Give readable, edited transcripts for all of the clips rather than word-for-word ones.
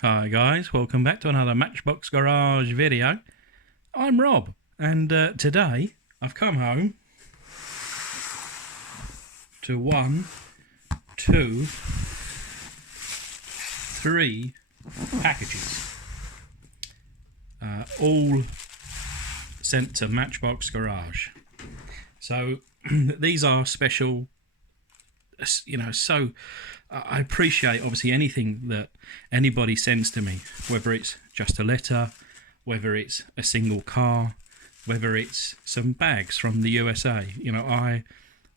Hi guys, welcome back to another Matchbox Garage video. I'm Rob, and today I've come home to 1, 2, 3 packages, all sent to Matchbox Garage. So these are special, so I appreciate obviously anything that anybody sends to me, whether it's just a letter, whether it's a single car, whether it's some bags from the USA.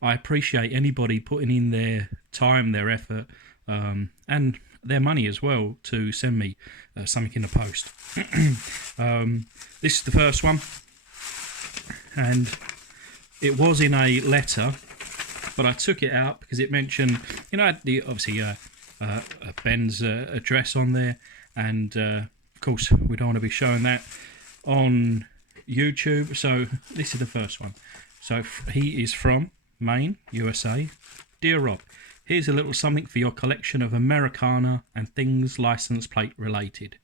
I appreciate anybody putting in their time, their effort, and their money as well to send me something in the post. This is the first one, and it was in a letter, but I took it out because it mentioned, obviously Ben's address on there, and of course we don't want to be showing that on YouTube. So this is the first one. So he is from Maine, USA. Dear Rob, here's a little something for your collection of Americana and things license plate related.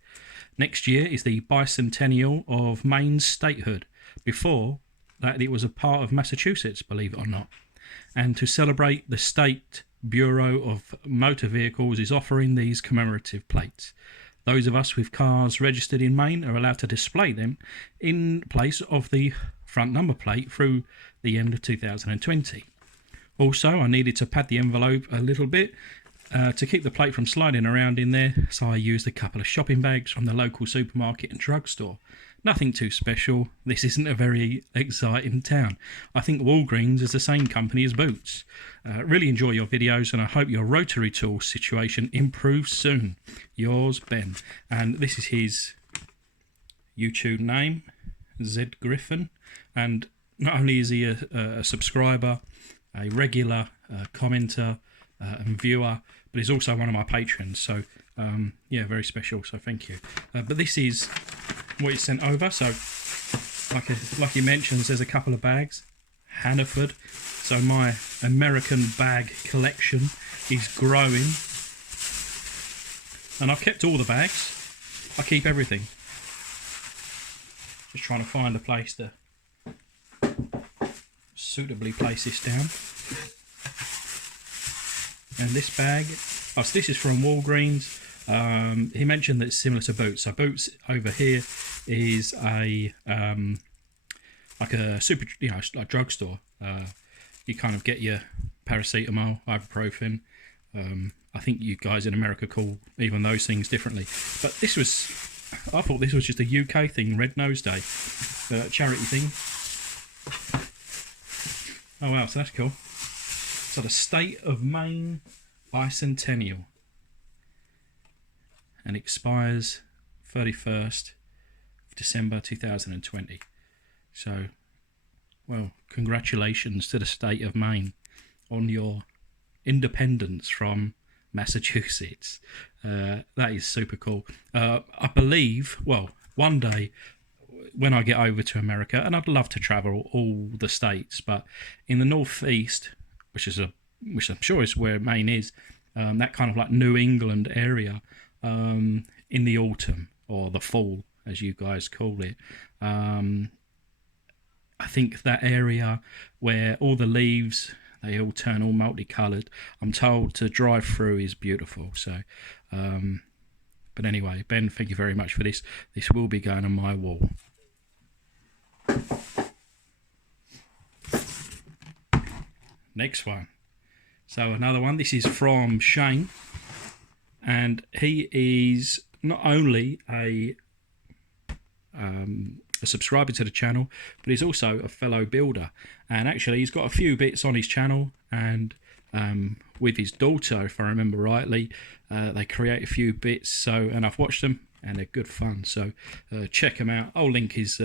Next year is the bicentennial of Maine's statehood. Before that, it was a part of Massachusetts, believe it or not. And to celebrate, the State Bureau of Motor Vehicles is offering these commemorative plates. Those of us with cars registered in Maine are allowed to display them in place of the front number plate through the end of 2020. Also, I needed to pad the envelope a little bit to keep the plate from sliding around in there, so I used a couple of shopping bags from the local supermarket and drugstore. Nothing too special. This isn't a very exciting town. I think Walgreens is the same company as Boots. Really enjoy your videos, and I hope your rotary tool situation improves soon. Yours, Ben. And this is his YouTube name, ZGryphon. And not only is he a subscriber, a regular commenter and viewer, but he's also one of my patrons. So, very special. So thank you. But this is what is sent over. So like he mentions, there's a couple of bags, Hannaford. So my American bag collection is growing, and I've kept all the bags. I keep everything. Just trying to find a place to suitably place this down. And this bag, so this is from Walgreens. He mentioned that it's similar to Boots. So Boots over here is a like a super, like drugstore. You kind of get your paracetamol, ibuprofen. I think you guys in America call even those things differently. But I thought this was just a UK thing, Red Nose Day, charity thing. Oh wow, so that's cool. So the State of Maine bicentennial, and expires 31st of December 2020. So, well, congratulations to the state of Maine on your independence from Massachusetts. That is super cool. I believe, well, one day when I get over to America, and I'd love to travel all the states, but in the northeast, which I'm sure is where Maine is, that kind of like New England area, in the autumn or the fall, as you guys call it. I think that area where all the leaves, they all turn all multicoloured, I'm told to drive through is beautiful. So, but anyway, Ben, thank you very much for this. This will be going on my wall. Next one. So another one. This is from Shane, and he is not only a subscriber to the channel, but he's also a fellow builder. And actually, he's got a few bits on his channel, and with his daughter, if I remember rightly, they create a few bits. So, and I've watched them, and they're good fun. So check them out. I'll link his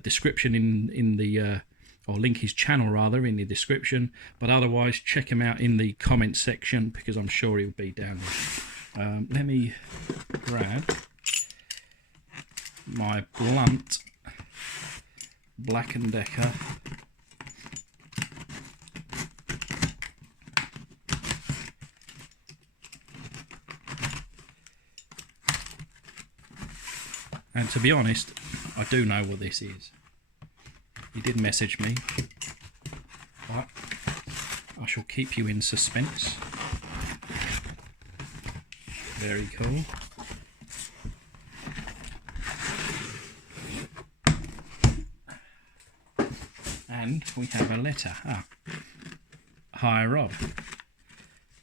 description in the. Or link his channel rather in the description, but otherwise check him out in the comment section, because I'm sure he'll be down there. Let me grab my blunt Black & Decker And to be honest, I do know what this is. He did message me, but I shall keep you in suspense. Very cool. And we have a letter. Hi Rob,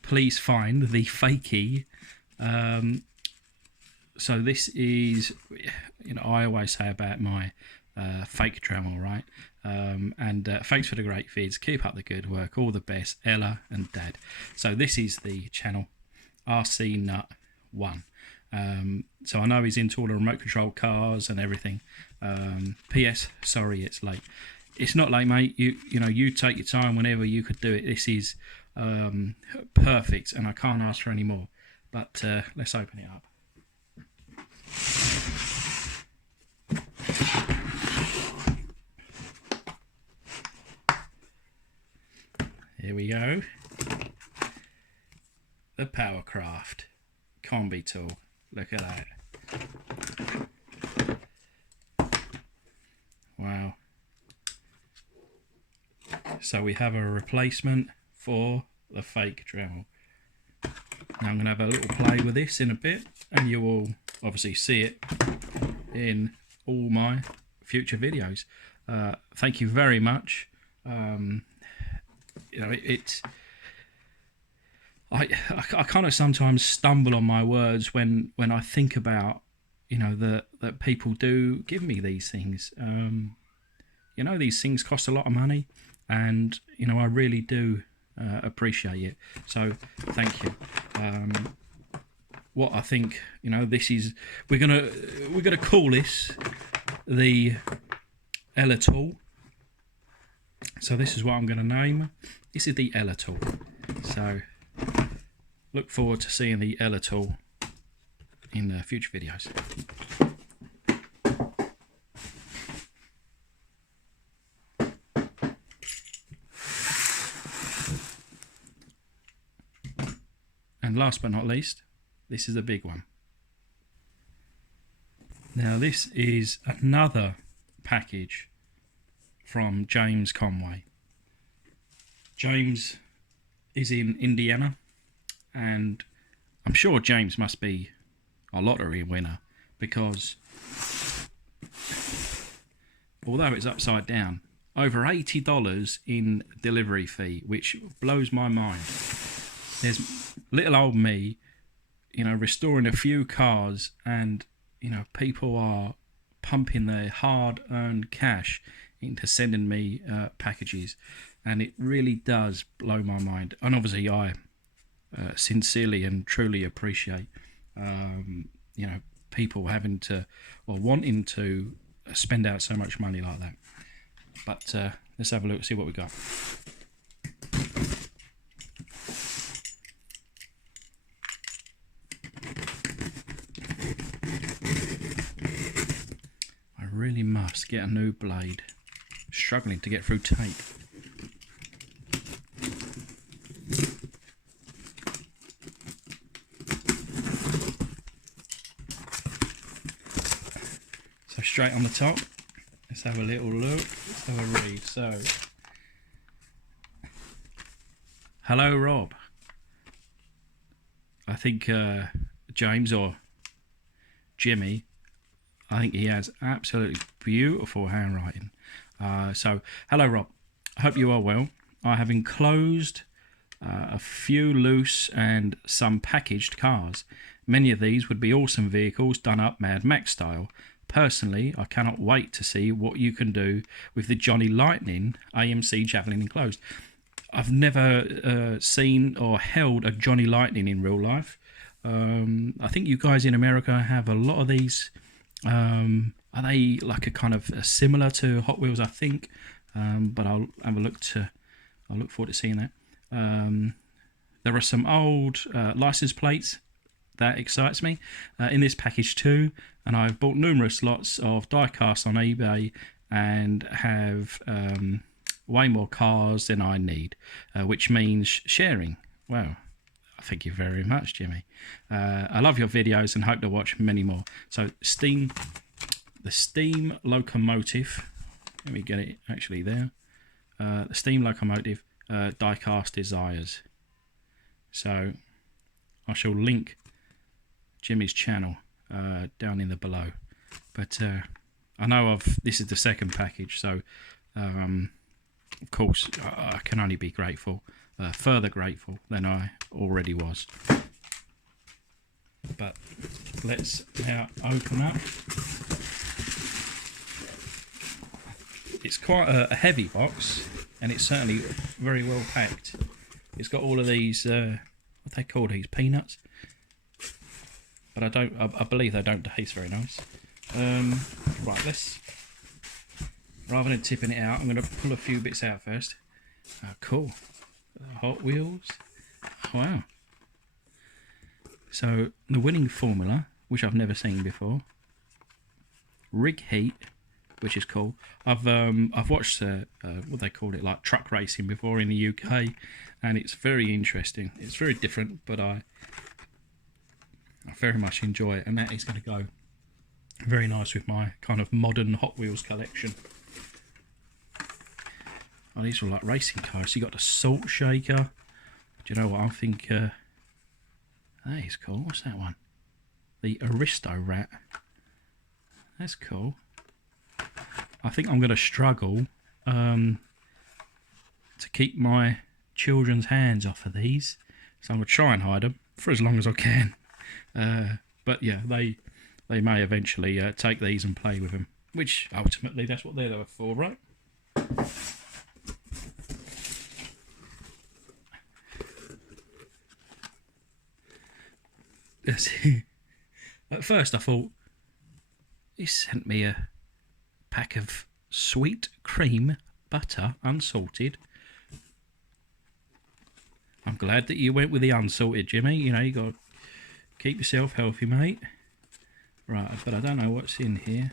please find the fakie. So this is, you know, I always say about my fake Dremel, right? Thanks for the great vids. Keep up the good work. All the best, Ella and Dad. So this is the channel RC Nut 1. So I know he's into all the remote control cars and everything. PS, sorry it's late. It's not late, mate. You know, you take your time whenever you could do it. This is perfect, and I can't ask for any more. But let's open it up. Here we go. The Powercraft combi tool. Look at that. Wow. So we have a replacement for the fake Dremel. Now I'm going to have a little play with this in a bit, and you will obviously see it in all my future videos. Thank you very much. You know, I kind of sometimes stumble on my words when I think about, you know, that people do give me these things. You know, these things cost a lot of money, and you know, I really do appreciate it. So thank you. What I think, you know, this is, we're gonna call this the Ella tool. So this is what I'm going to name. This is the Ella tool. So look forward to seeing the Ella tool in future videos. And last but not least, this is a big one. Now this is another package from James Conway. James is in Indiana, and I'm sure James must be a lottery winner, because although it's upside down, over $80 in delivery fee, which blows my mind. There's little old me, you know, restoring a few cars, and you know, people are pumping their hard-earned cash into sending me packages, and it really does blow my mind. And obviously I sincerely and truly appreciate you know, people having to, or wanting to spend out so much money like that. But let's have a look, see what we got. I really must get a new blade. Struggling to get through tape. So straight on the top, let's have a little look, let's have a read. So, hello Rob. I think James or Jimmy, I think he has absolutely beautiful handwriting. So, hello Rob, I hope you are well. I have enclosed a few loose and some packaged cars. Many of these would be awesome vehicles done up Mad Max style. Personally, I cannot wait to see what you can do with the Johnny Lightning AMC Javelin enclosed. I've never seen or held a Johnny Lightning in real life. I think you guys in America have a lot of these. Are they like a kind of similar to Hot Wheels, I think? But I'll have a look I'll look forward to seeing that. There are some old license plates that excites me in this package too, and I've bought numerous lots of die-cast on eBay and have way more cars than I need, which means sharing. Wow. Thank you very much, Jimmy. I love your videos and hope to watch many more. So, Steam the SteamLocomotive. Let me get it actually there. The SteamLocomotive die-cast desires. So I shall link Jimmy's channel down in the below. But I know this is the second package, so of course I can only be grateful, further grateful than I already was. But let's now open up. It's quite a heavy box, and it's certainly very well packed. It's got all of these, what they call these, peanuts. But I believe they don't taste very nice. Right, rather than tipping it out, I'm going to pull a few bits out first. Oh, cool. Hot Wheels. Wow. So, the winning formula, which I've never seen before. Rig heat, which is cool. I've watched what they call it, like truck racing before in the UK, and it's very interesting. It's very different, but I very much enjoy it, and that is going to go very nice with my kind of modern Hot Wheels collection. Oh, these are like racing cars. So you got the salt shaker. Do you know what I think? That is cool. What's that one? The Aristo Rat. That's cool. I think I'm going to struggle to keep my children's hands off of these, so I'm going to try and hide them for as long as I can. But yeah, they may eventually take these and play with them, which ultimately that's what they're there for, right? At first I thought he sent me a pack of sweet cream butter, unsalted. I'm glad that you went with the unsalted, Jimmy. You know, you got to keep yourself healthy, mate. Right, but I don't know what's in here.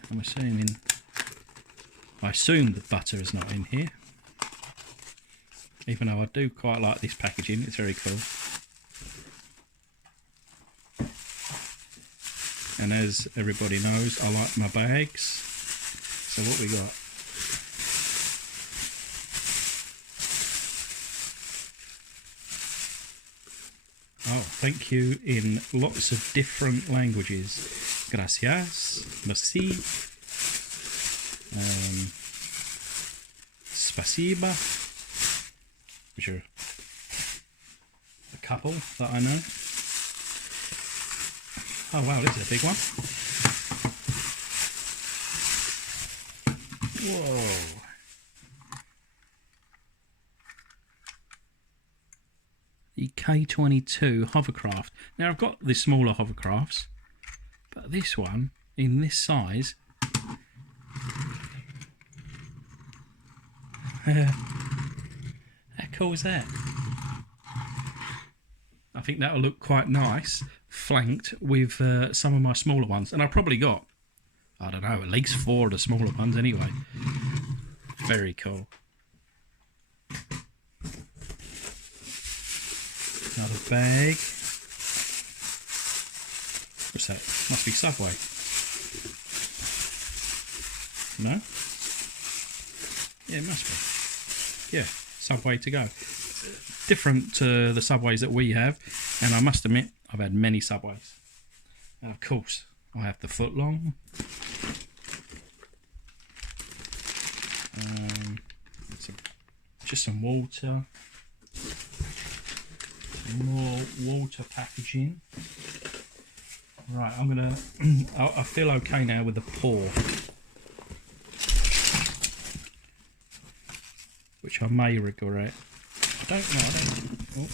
I assume the butter is not in here. Even though I do quite like this packaging, it's very cool. And as everybody knows, I like my bags. So what we got? Oh, thank you in lots of different languages. Gracias, merci, spasiba, which are a couple that I know. Oh wow, this is a big one. Whoa. The K22 hovercraft. Now I've got the smaller hovercrafts, but this one in this size, how cool is that? I think that'll look quite nice flanked with some of my smaller ones, and I've probably got, I don't know, at least 4 of the smaller ones anyway. Very cool. Another bag. What's that? Must be Subway. No? Yeah, it must be. Yeah, Subway to go. Different to the Subways that we have, and I must admit, I've had many Subways. And of course, I have the footlong. Just some water. More water packaging. Right, I'm gonna. I feel okay now with the pour, which I may regret. I don't know. Oh.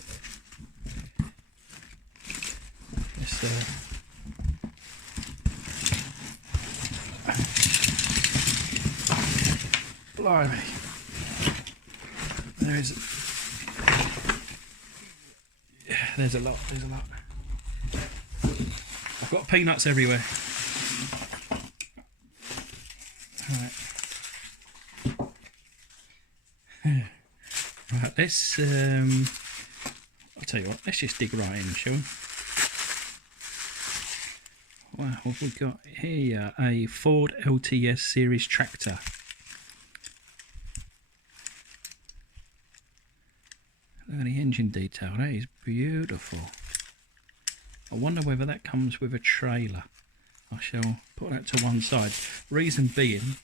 Blimey. There's a lot. I've got peanuts everywhere. Right. Right, let's I'll tell you what, let's just dig right in, shall we? Wow, what have we got here? A Ford LTS series tractor. Look at the engine detail, that is beautiful. I wonder whether that comes with a trailer. I shall put that to one side. Reason being,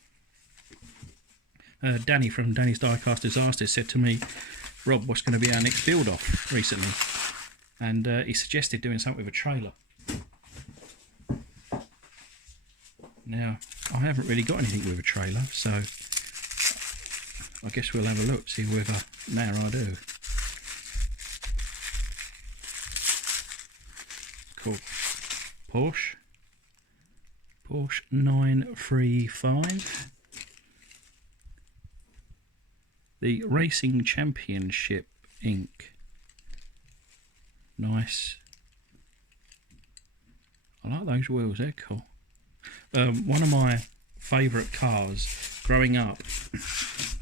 Danny from Danny's Diecast Disasters said to me, Rob, what's going to be our next build off recently? And he suggested doing something with a trailer. Now, I haven't really got anything with a trailer, so I guess we'll have a look, see whether now I do. Cool. Porsche 935. The Racing Championship ink. Nice. I like those wheels, they're cool. One of my favourite cars growing up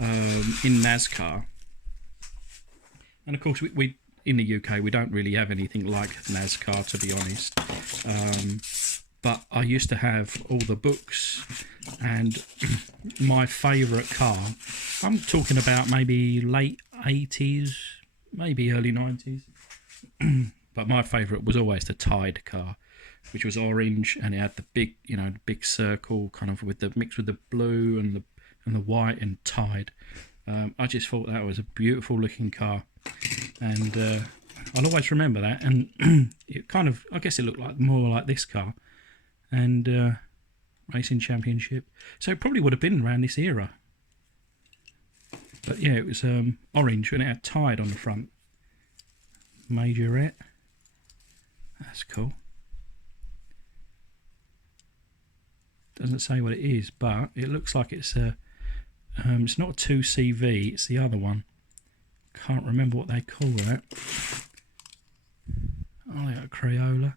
in NASCAR, and of course we in the UK we don't really have anything like NASCAR, to be honest, but I used to have all the books, and my favourite car, I'm talking about maybe late 80s, maybe early 90s, but my favourite was always the Tide car, which was orange, and it had the big, you know, the big circle kind of with the mixed with the blue and the white and Tide. I just thought that was a beautiful looking car, and I'll always remember that. And it kind of, I guess it looked like more like this car, and Racing Championship. So it probably would have been around this era. But yeah, it was orange and it had Tide on the front. Majorette. That's cool. Doesn't say what it is, but it looks like it's a. It's not a 2CV. It's the other one. Can't remember what they call that. Oh, they got a Crayola.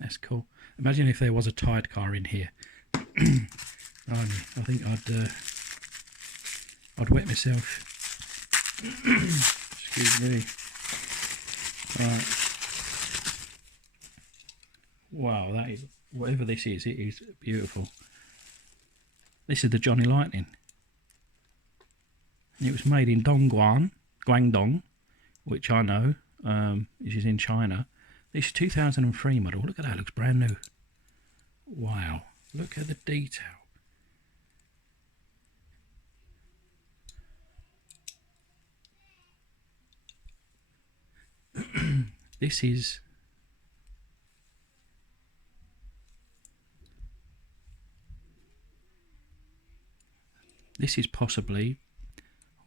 That's cool. Imagine if there was a Tide car in here. I think I'd wet myself. Excuse me. Right. Wow, that is, whatever this is, it is beautiful. This is the Johnny Lightning. It was made in Dongguan, Guangdong, which I know, which is in China. This is 2003 model. Look at that, it looks brand new. Wow, look at the detail. This is possibly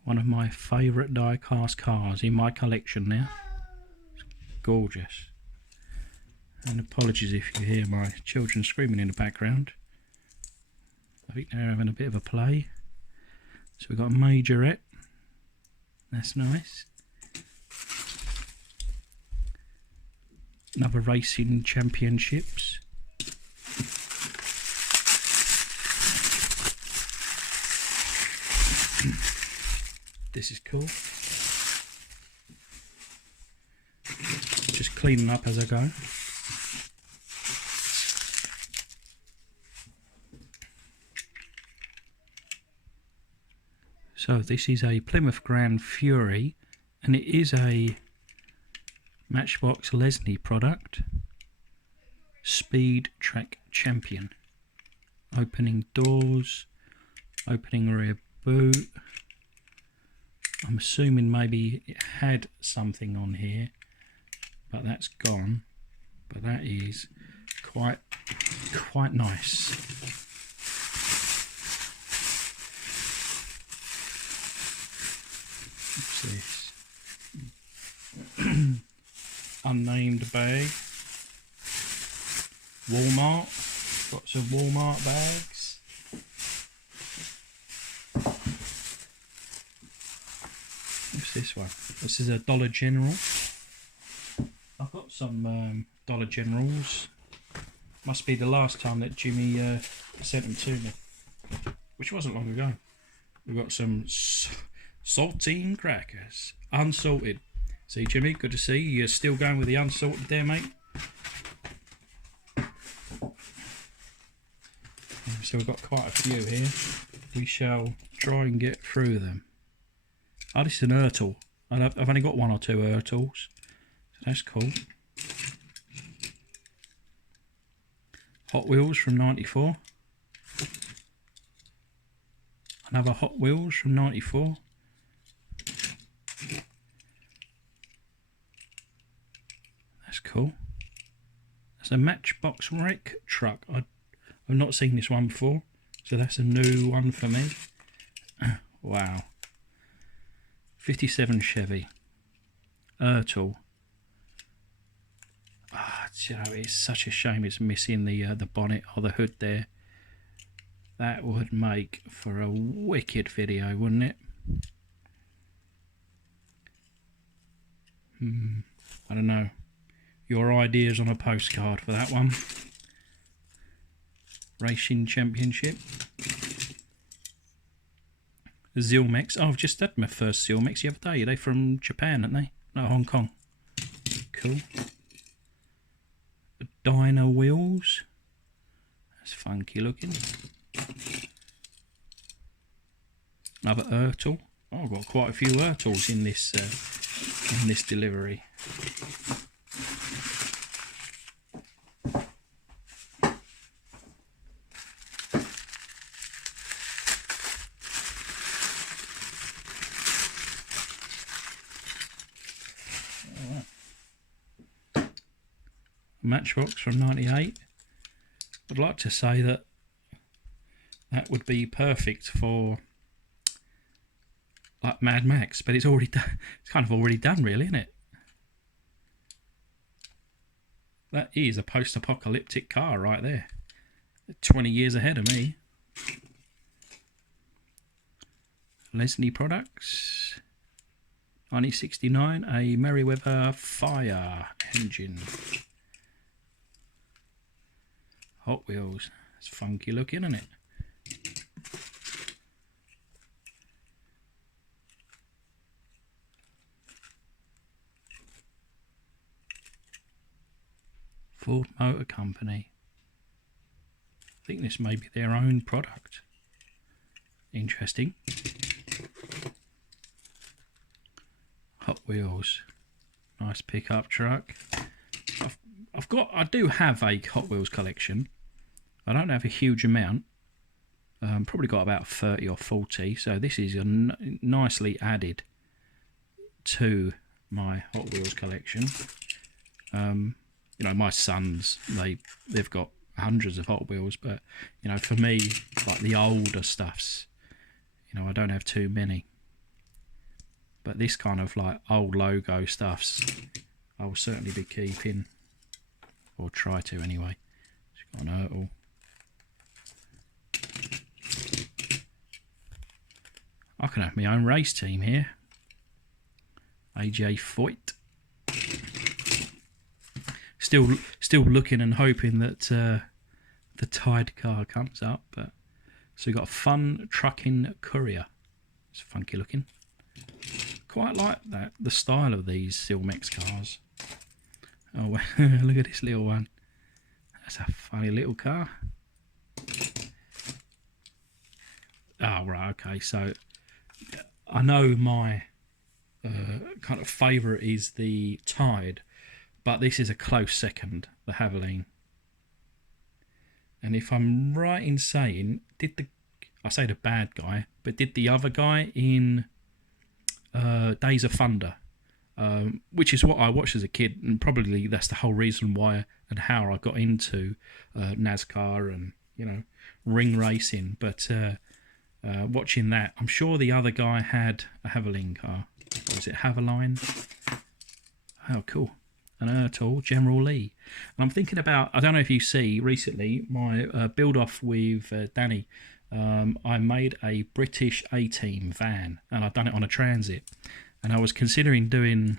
one of my favourite die-cast cars in my collection now. It's gorgeous. And apologies if you hear my children screaming in the background. I think they're having a bit of a play. So we've got a Majorette. That's nice. Another Racing Championships. This is cool. Just cleaning up as I go. So this is a Plymouth Grand Fury, and it is a Matchbox Lesney product. Speed Track Champion. Opening doors, opening rear boot. I'm assuming maybe it had something on here, but that's gone. But that is quite nice. What's this? Unnamed bag. Walmart. Got some Walmart bags. What's this one? This is a Dollar General. I've got some Dollar Generals. Must be the last time that Jimmy sent them to me, which wasn't long ago. We've got some saltine crackers, unsalted. See, Jimmy, good to see you. You're still going with the unsalted there, mate. so we've got quite a few here. We shall try and get through them. Oh, this is an Ertl. I've only got 1 or 2 Ertls. So that's cool. Hot Wheels from 94. Another Hot Wheels from 94. That's cool. That's a Matchbox wreck truck. I've not seen this one before, so that's a new one for me. Wow. 57 Chevy. Ertl. Ah, you know, it's such a shame it's missing the bonnet or the hood there. That would make for a wicked video, wouldn't it? I don't know. Your ideas on a postcard for that one. Racing Championship. Zilmex. Oh, I've just had my first Zilmex the other day. Are they from Japan, aren't they? No, Hong Kong. Cool. Dyna wheels. That's funky looking. Another Ertl. Oh, I've got quite a few Ertls in this delivery. Matchbox from 98. I'd like to say that would be perfect for like Mad Max, but it's already done. It's kind of already done, really, isn't it? That is a post-apocalyptic car right there. 20 years ahead of me. Leslie Products. 1969, a Merryweather fire engine. Hot Wheels. It's funky looking, isn't it? Ford Motor Company. I think this may be their own product. Interesting. Hot Wheels. Nice pickup truck. I do have a Hot Wheels collection. I don't have a huge amount. Probably got about 30 or 40. So this is nicely added to my Hot Wheels collection. You know, my sons, they've got hundreds of Hot Wheels, but you know, for me, like the older stuffs, you know, I don't have too many. But this kind of like old logo stuffs, I will certainly be keeping, or try to anyway. It's got an Ertl. I can have my own race team here. AJ Foyt. Still looking and hoping that the Tide car comes up. But so we've got a Fun Trucking Courier. It's funky looking. Quite like that, the style of these Zilmex cars. Oh, look at this little one. That's a funny little car. Oh, right, okay. So I know my kind of favourite is the Tide, but this is a close second, the Havilene. And if I'm right in saying, I say the bad guy, but did the other guy in Days of Thunder, which is what I watched as a kid, and probably that's the whole reason why and how I got into NASCAR and, you know, ring racing. But watching that, I'm sure the other guy had a Havilene car. Or is it Havilene? Oh, cool. An Ertl, General Lee. And I'm thinking about, I don't know if you see recently, my build-off with Danny, I made a British A-Team van, and I've done it on a Transit. And I was considering doing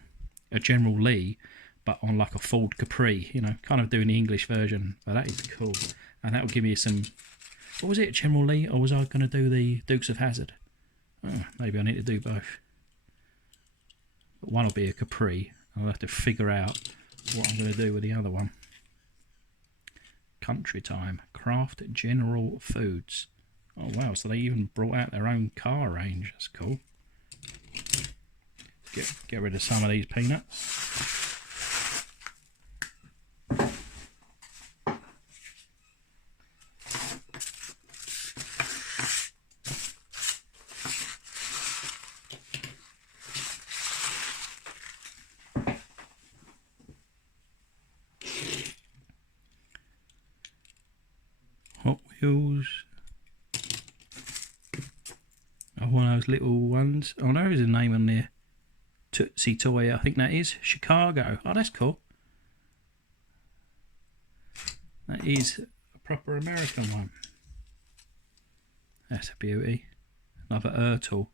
a General Lee, but on like a Ford Capri, you know, kind of doing the English version. But that is cool. And that will give me some, what was it, General Lee? Or was I going to do the Dukes of Hazzard? Oh, maybe I need to do both. But one will be a Capri. I'll have to figure out what I'm going to do with the other one. Country Time. Craft General Foods. Oh wow, so they even brought out their own car range. That's cool. Get rid of some of these peanuts. Hot Wheels. Oh, one of those little ones. Oh, there is a name on there. Tootsie Toy, I think that is. Chicago. Oh, that's cool. That is a proper American one. That's a beauty. Another Ertl.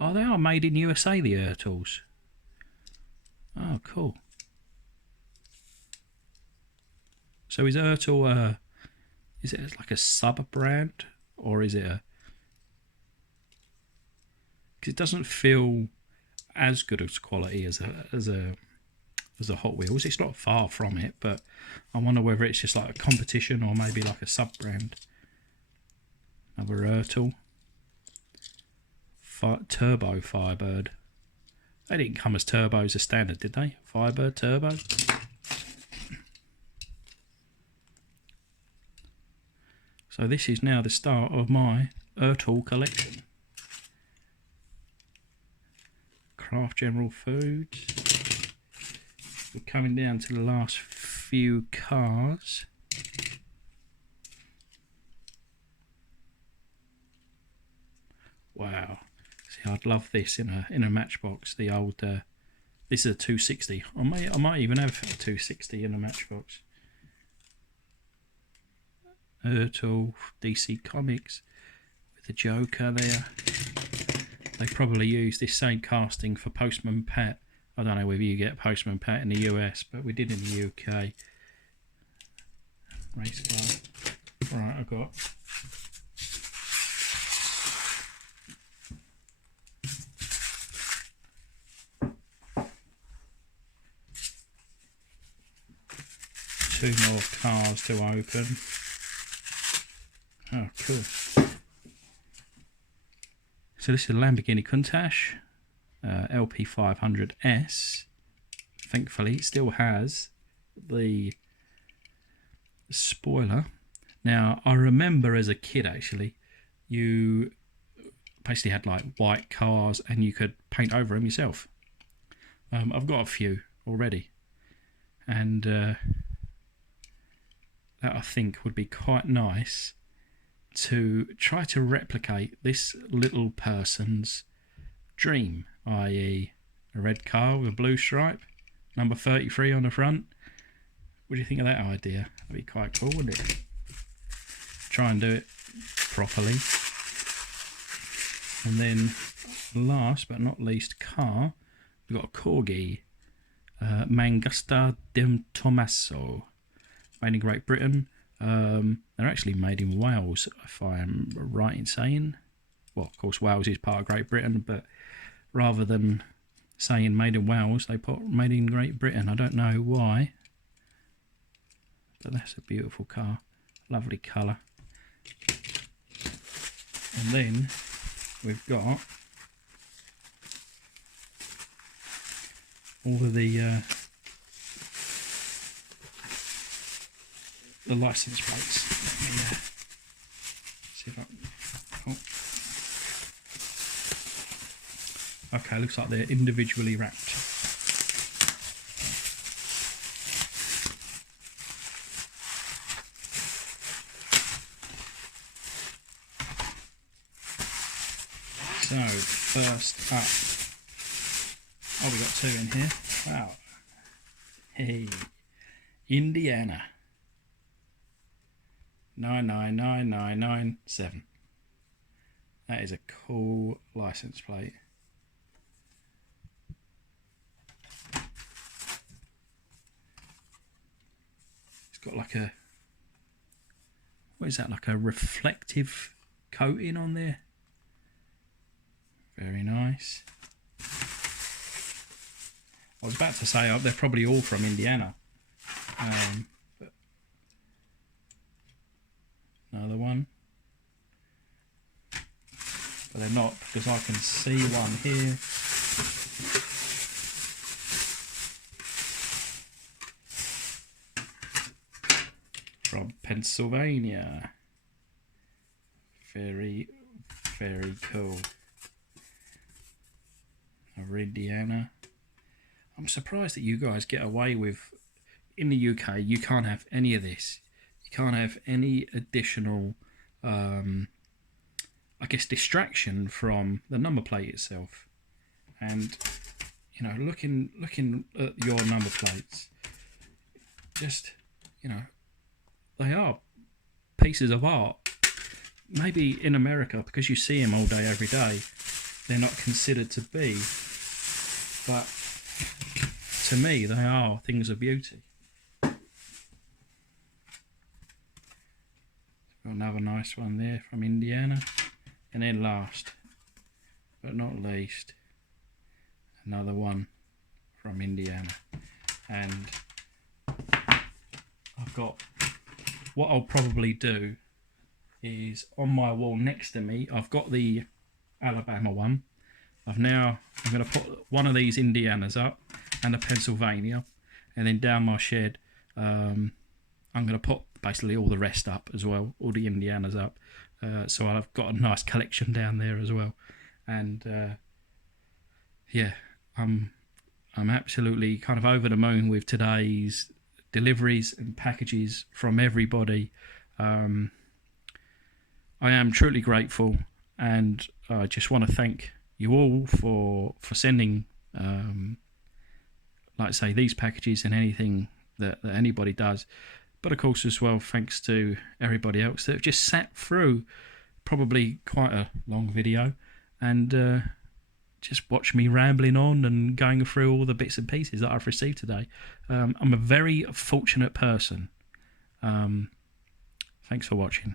Oh, they are made in USA, the Ertls. Oh, cool. So is Ertl, is it like a sub-brand? Or is it a... Because it doesn't feel as good as quality as a Hot Wheels. It's not far from it, but I wonder whether it's just like a competition or maybe like a sub-brand. Another Ertl. Turbo Firebird. They didn't come as turbos as standard, did they? Firebird Turbo. So this is now the start of my Ertl collection. Craft General Foods. We're coming down to the last few cars. Wow. See, I'd love this in a Matchbox. The old this is a 260. I might even have a 260 in a Matchbox. Ertl, DC Comics with the Joker there. They probably use this same casting for Postman Pat. I don't know whether you get Postman Pat in the US, but we did in the UK. Race car. Right, I've got two more cars to open. Oh, cool. So this is a Lamborghini Countach LP500S. Thankfully, it still has the spoiler. Now, I remember as a kid, actually, you basically had like white cars and you could paint over them yourself. I've got a few already. And that I think would be quite nice to try to replicate this little person's dream, i.e. a red car with a blue stripe, number 33 on the front. What do you think of that idea? That'd be quite cool, wouldn't it? Try and do it properly. And then last but not least car, we've got a Corgi Mangusta de Tommaso, made in Great Britain. They're actually made in Wales, if I am right in saying. Well, of course, Wales is part of Great Britain, but rather than saying made in Wales, they put made in Great Britain. I don't know why, but that's a beautiful car. Lovely colour. And then we've got all of the license plates. Let me see if I can... Oh. Okay, looks like they're individually wrapped. So, first up... Oh, we got two in here. Wow. Hey, Indiana. 999997. That is a cool license plate. It's got like a, what is that, like a reflective coating on there. Very nice. I was about to say they're probably all from Indiana, But another one. But they're not, because I can see one here. From Pennsylvania. Very, very cool. Over Indiana. I'm surprised that you guys get away with, in the UK, you can't have any of this. You can't have any additional, I guess, distraction from the number plate itself. And, you know, looking at your number plates, just, you know, they are pieces of art. Maybe in America, because you see them all day, every day, they're not considered to be. But to me, they are things of beauty. Got another nice one there from Indiana. And then last, but not least, another one from Indiana. And I've got, what I'll probably do is on my wall next to me, I've got the Alabama one. I'm going to put one of these Indianas up and a Pennsylvania, and then down my shed, I'm going to put basically all the rest up as well, all the Indianas up. So I've got a nice collection down there as well. And yeah, I'm absolutely kind of over the moon with today's deliveries and packages from everybody. I am truly grateful, and I just want to thank you all for sending, like I say, these packages and anything that anybody does. But of course as well, thanks to everybody else that have just sat through probably quite a long video and just watched me rambling on and going through all the bits and pieces that I've received today. I'm a very fortunate person. Thanks for watching.